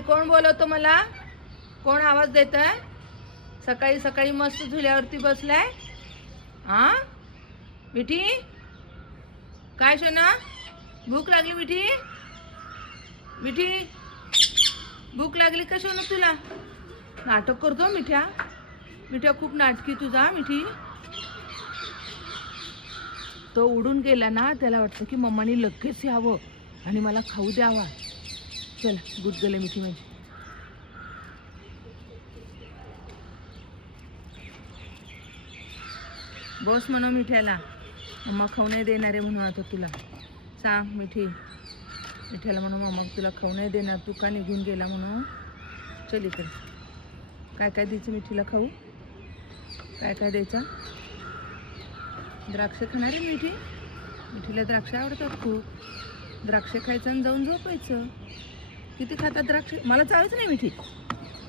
कोण बोलवतो मला? कोण आवाज देत आहे? सकाळी सकाळी मस्त झुल्यावरती बसलाय. हा मिठी, काय शोना? भूक लागली मिठी? मिठी, भूक लागली का शोना तुला? नाटक करतो मिठ्या. मिठ्या खूप नाटकी तुझा मिठी. तो उडून गेला ना, त्याला वाटतं की मम्मानी लगेच यावं आणि मला खाऊ द्यावा. चला गुदगले मिठी माझी. बॉस म्हणा मिठ्याला, मम्मा खाऊ नाही देणार आहे म्हणून. आता तुला सांग मिठी, मिठ्याला म्हणून मम्मा तुला खाऊ नाही देणार, तू का निघून गेला म्हणून. चल इकडे. काय काय द्यायचं मिठीला खाऊ? काय काय द्यायचं? द्राक्ष खाणार आहे मिठी? मिठीला द्राक्ष आवडतात खूप. द्राक्ष खायचं आणि जाऊन झोपायचं. किती खातात द्राक्ष? मला चालूच नाही मिठी,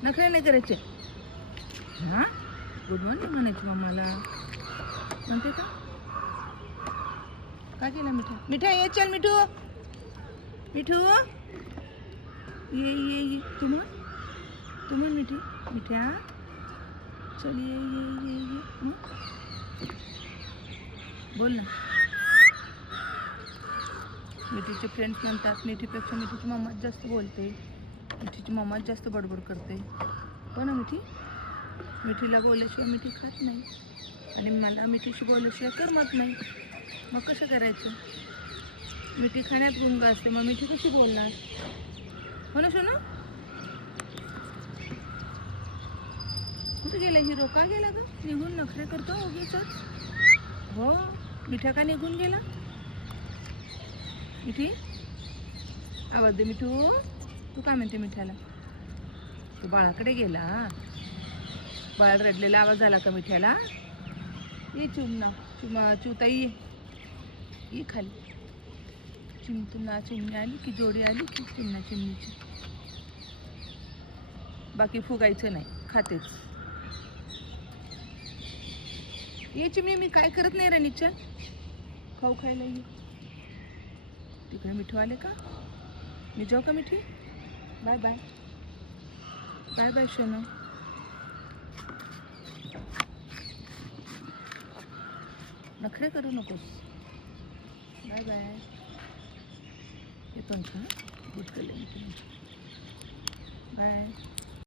नखरे नाही करायचे. हां, गुड मॉर्निंग म्हणायची मम्माला म्हणते का? काय केलं मिठा? मिठा ये, चल मिठू. मिठू ये ये ये, तू म्हण मिठी. मिठ्या चल ये ये ये ये. बोल ना. मिठीचे फ्रेंड्स म्हणतात मिठीपेक्षा मिठीची मम्माच जास्त बोलते, मिठीची मम्माच जास्त बडबड करते. हो ना मिठी? मिठीला बोलल्याशिवाय मिठी खात नाही आणि मला मिठीशी बोलल्याशिवाय करमत नाही. मग कसं करायचं? मिठी खाण्यात गुंग असते, मग मिठी कशी बोलणार? हो ना शोना? कुठे गेला हिरो? का गेला ग? निघून नखरे करतो उगीच. हो, मिठा का निघून गेला? मिठी, आवाज दे मिठू. तू काय म्हणते मिठ्याला? तू बाळाकडे गेला. बाळ रडलेला आवाज झाला का मिठ्याला? ये चुमना चुताई ये खाली. चिमणा चिमणी आली की जोडी आली की चिमणा चिमणीची. बाकी फुगायचं नाही, खातेच. ये चिमणी, मी काय करत नाही राणीच्या. खाऊ खायला ये. तिकडे मिठू आले का? मी जाऊ का मिठी? Bye bye. बाय बाय शोना. नखरे करू नकोस. Bye bye. येतो का? गुड केलं. बाय.